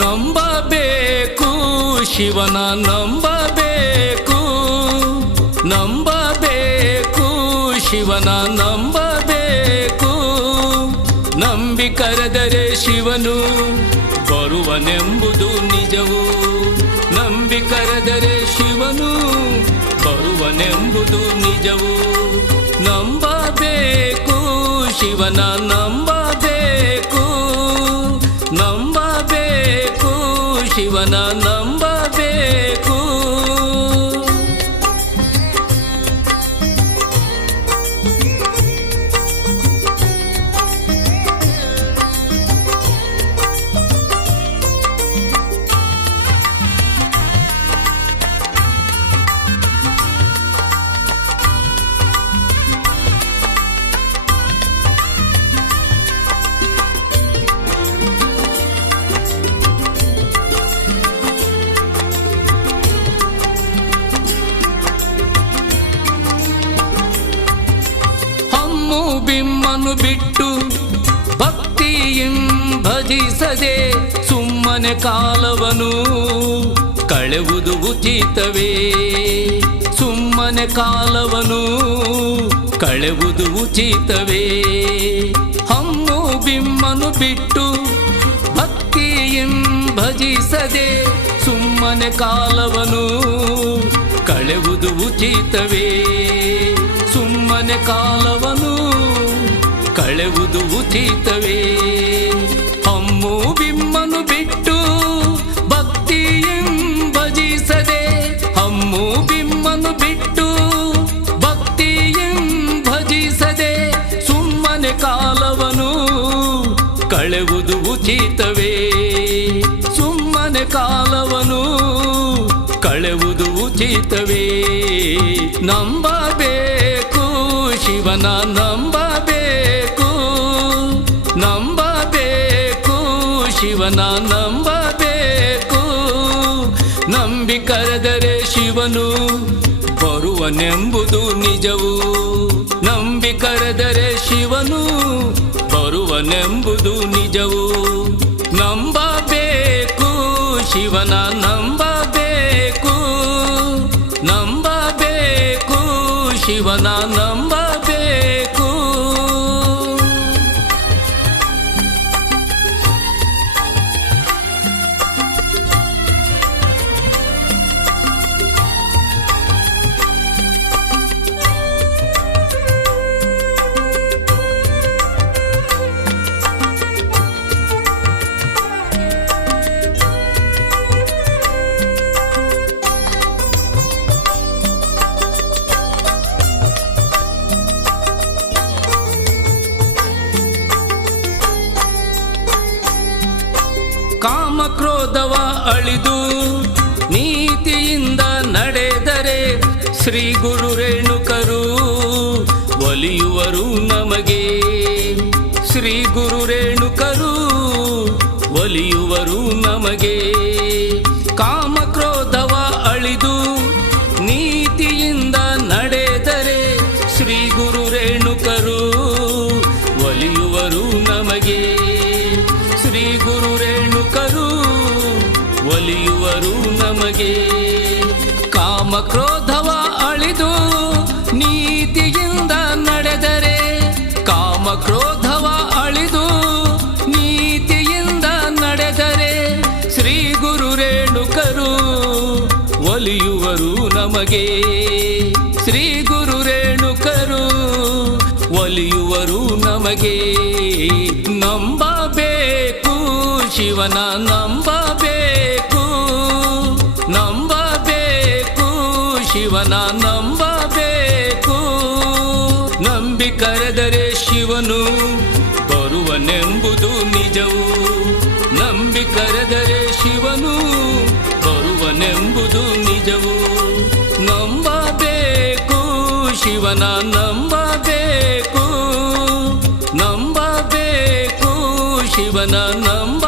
ನಂಬಬೇಕು ಶಿವನ ನಂಬಬೇಕು, ನಂಬಬೇಕು ಶಿವನ ನಂಬಬೇಕು. ನಂಬಿ ಕರೆದರೆ ಶಿವನು ಬರುವನೆಂಬುದು ನಿಜವು, ನಂಬಿ ಕರೆದರೆ ಶಿವನು ಬರುವನೆಂಬುದು ನಿಜವು. ನಂಬಬೇಕು ಶಿವನ ನಂಬಬೇಕು, ನಂಬಬೇಕು ಶಿವನ ನಂಬಬೇಕು. ಬಿಮ್ಮನು ಬಿಟ್ಟು ಭಕ್ತಿಯಿಂ ಭಜಿಸದೆ ಸುಮ್ಮನೆ ಕಾಲವನು ಕಳೆವುದು ಉಚಿತವೇ, ಸುಮ್ಮನೆ ಕಾಲವನು ಕಳೆವುದು ಉಚಿತವೇ. ಹಮ್ಮು ಬಿಮ್ಮನು ಬಿಟ್ಟು ಭಕ್ತಿಯಿಂ ಭಜಿಸದೆ ಸುಮ್ಮನೆ ಕಾಲವನು ಕಳೆವುದು ಉಚಿತವೇ, ಸುಮ್ಮನೆ ಕಾಲವನು ಕಳೆವುದು ಉಚಿತವೇ. ಹಮ್ಮು ಬಿಮ್ಮನು ಬಿಟ್ಟು ಭಕ್ತಿಯಿಂ ಭಜಿಸದೆ, ಹಮ್ಮು ಬಿಮ್ಮನು ಬಿಟ್ಟು ಭಕ್ತಿಯಿಂ ಭಜಿಸದೆ ಸುಮ್ಮನೆ ಕಾಲವನು ಕಳೆವುದು ಉಚಿತವೇ, ಸುಮ್ಮನೆ ಕಾಲವನು ಕಳೆವುದು ಉಚಿತವೇ. ನಂಬಬೇಕು ಶಿವನ ನಂಬಬೇಕು, ನಂಬಬೇಕು ಶಿವನ ನಂಬಬೇಕು. ನಂಬಿ ಕರೆದರೆ ಶಿವನು ಬರುವನೆಂಬುದು ನಿಜವು, ನಂಬಿ ಕರೆದರೆ ಶಿವನು ಬರುವನೆಂಬುದು ನಿಜವು. ನಂಬಬೇಕು ಶಿವನ ನಂಬಬೇಕು, ನಂಬಬೇಕು ಶಿವನ ನಂಬಬೇಕು. ಕಾಮಕ್ರೋಧವ ಅಳಿದು ನೀತಿಯಿಂದ ನಡೆದರೆ ಶ್ರೀ ಗುರು ರೇಣುಕರು ಒಲಿಯುವರು ನಮಗೆ, ಶ್ರೀ ಗುರು ರೇಣುಕರು ಒಲಿಯುವರು ನಮಗೆ. ಕಾಮಕ್ರೋಧವ ಅಳಿದು ನೀತಿಯಿಂದ ನಡೆದರೆ ಶ್ರೀ ಗುರು ರೇಣುಕರು ಒಲಿಯುವರು ನಮಗೆ, ಶ್ರೀ ಗುರು ರೇಣುಕರು ಒಲಿಯುವರು ನಮಗೆ. ಕಾಮಕ್ರೋಧವ ಅಳಿದು ನೀತಿಯಿಂದ ನಡೆದರೆ, ಕಾಮಕ್ರೋಧವ ಅಳಿದು ನೀತಿಯಿಂದ ನಡೆದರೆ ಶ್ರೀ ಗುರು ರೇಣುಕರು ಒಲಿಯುವರು ನಮಗೆ, ಶ್ರೀ ಗುರು ರೇಣುಕರು ಒಲಿಯುವರು ನಮಗೆ. ನಂಬಬೇಕು ಶಿವನ ನಂಬಬೇಕು, ನಂಬಬೇಕು ಶಿವನ ನಂಬಬೇಕು. ನಂಬಿ ಕರೆದರೆ ಶಿವನು ಬರುವನೆಂಬುದು ನಿಜವು, ನಂಬಿ ಕರೆದರೆ ಶಿವನು ಬರುವನೆಂಬುದು ನಿಜವು. ನಂಬಬೇಕು ಶಿವನ ನಂಬಬೇಕು, ನಂಬಬೇಕು ಶಿವನ ನಂಬ